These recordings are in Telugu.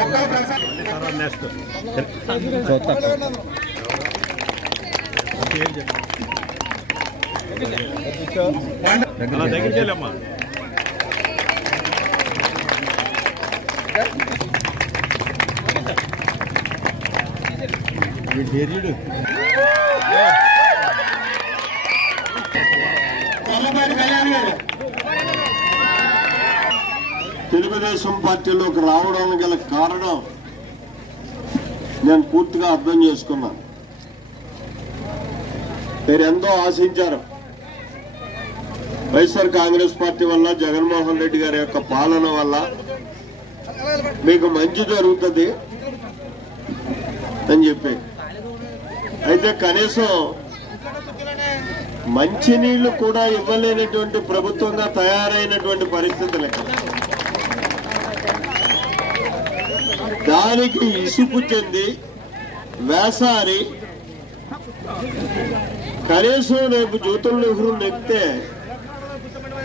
ఒక్క ప్రసాద్ నెక్స్ట్ అలా కళ్యాణ్ గారు తెలుగుదేశం పార్టీలోకి రావడానికి గల కారణం నేను పూర్తిగా అర్థం చేసుకున్నాను. మీరు ఎంతో ఆశించారు. వైఎస్ఆర్ కాంగ్రెస్ పార్టీ వల్ల జగన్మోహన్ రెడ్డి గారి యొక్క పాలన వల్ల మీకు మంచి జరుగుతుంది అని చెప్పి. అయితే కనీసం మంచినీళ్ళు కూడా ఇవ్వలేనటువంటి ప్రభుత్వంగా తయారైనటువంటి పరిస్థితులు దానికి ఇసుపు చెంది వేసారి కనీసం రేపు జ్యోతుల నెహ్రూ నెక్కితే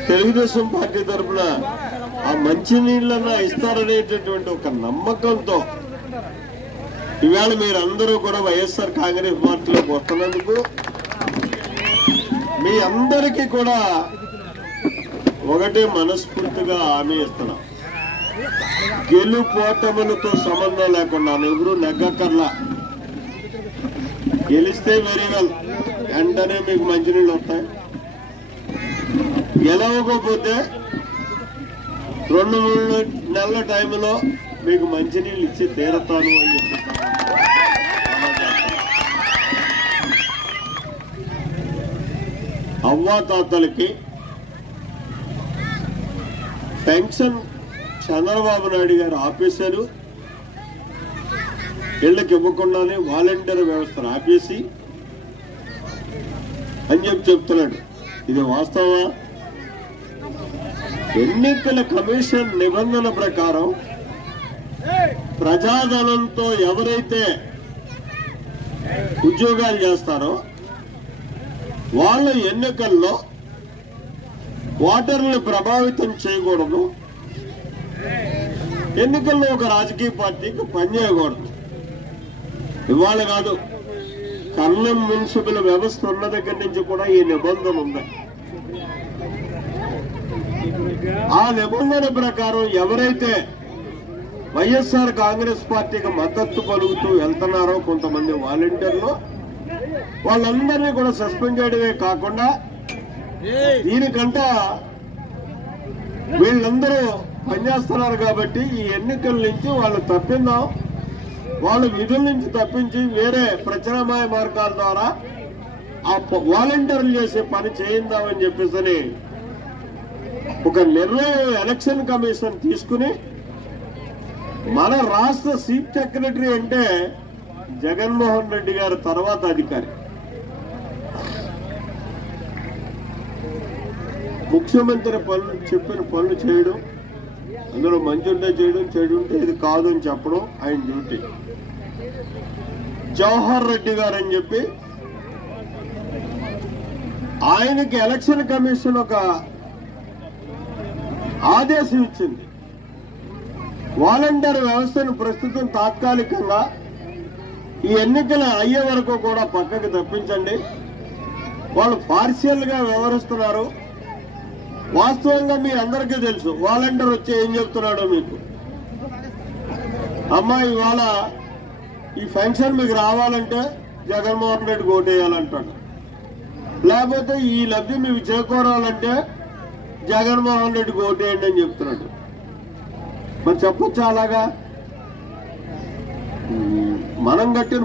తెలుగుదేశం పార్టీ తరఫున ఆ మంచినీళ్ళన్నా ఇస్తారనేటటువంటి ఒక నమ్మకంతో ఇవాళ మీరందరూ కూడా వైఎస్ఆర్ కాంగ్రెస్ పార్టీలోకి వస్తున్నందుకు మీ అందరికీ కూడా ఒకటే మనస్ఫూర్తిగా హామీ ఇస్తున్నాం. గెలుపోటములతో సంబంధం లేకుండా ఎవరు నెగ్గక్కర్లా గెలిస్తే వెరీ వెల్ వెంటనే మీకు మంచినీళ్ళు వస్తాయి. గెలవకపోతే రెండు మూడు నెలల టైంలో మీకు మంచినీళ్ళు ఇచ్చి తీరతాను అని చెప్పి అవ్వాతాతలకి పెన్షన్ చంద్రబాబు నాయుడు గారు ఆపేశారు. ఇళ్ళకి ఇవ్వకుండానే వాలంటీర్ వ్యవస్థను ఆపేసి అని చెప్పి చెప్తున్నాడు. ఇది వాస్తవా ఎన్నికల కమిషన్ నిబంధన ప్రకారం ప్రజాధనంతో ఎవరైతే ఉద్యోగాలు చేస్తారో వాళ్ళ ఎన్నికల్లో ఓటర్లను ప్రభావితం చేయకూడదు. ఎన్నికల్లో ఒక రాజకీయ పార్టీకి పనిచేయకూడదు ఇవాళ కాదు కర్ణం మున్సిపల్ వ్యవస్థ ఉన్న దగ్గర నుంచి కూడా ఈ నిబంధన ఉంది. ఆ నిబంధన ప్రకారం ఎవరైతే వైఎస్ఆర్ కాంగ్రెస్ పార్టీకి మద్దతు పలుకుతూ వెళ్తున్నారో కొంతమంది వాలంటీర్లు వాళ్ళందరినీ కూడా సస్పెండ్ చేయడమే కాకుండా దీనికంట వీళ్ళందరూ పనిచేస్తున్నారు కాబట్టి ఈ ఎన్నికల నుంచి వాళ్ళు తప్పిందాం. వాళ్ళు విధుల నుంచి తప్పించి వేరే ప్రచారమాయ మార్గాల ద్వారా ఆ వాలంటీర్లు చేసే పని చేయిందామని చెప్పేసి ఒక నిర్ణయం ఎలక్షన్ కమిషన్ తీసుకుని మన రాష్ట్ర చీఫ్ సెక్రటరీ అంటే జగన్మోహన్ రెడ్డి గారి తర్వాత అధికారి. ముఖ్యమంత్రి పనులు చెప్పిన పనులు చేయడం అందులో మంచి ఉంటే చేయడం చెడు ఉంటే ఇది కాదు అని చెప్పడం ఆయన డ్యూటీ. జవహర్ రెడ్డి గారు అని చెప్పి ఆయనకి ఎలక్షన్ కమిషన్ ఒక ఆదేశం ఇచ్చింది. వాలంటీర్ వ్యవస్థను ప్రస్తుతం తాత్కాలికంగా ఈ ఎన్నికలు అయ్యే వరకు కూడా పక్కకి తప్పించండి. వాళ్ళు పార్షియల్గా వ్యవహరిస్తున్నారు. వాస్తవంగా మీ అందరికీ తెలుసు. వాలంటీర్ వచ్చి ఏం చెప్తున్నాడో మీకు. అమ్మా ఇవాళ ఈ ఫంక్షన్ మీకు రావాలంటే జగన్మోహన్ రెడ్డి ఓటేయాలంటాడు. లేకపోతే ఈ లబ్ధి మీకు చేకూరాలంటే జగన్మోహన్ రెడ్డికి ఓటేయండి అని చెప్తున్నాడు. మరి చెప్పొచ్చు అలాగా? మనం కట్టిన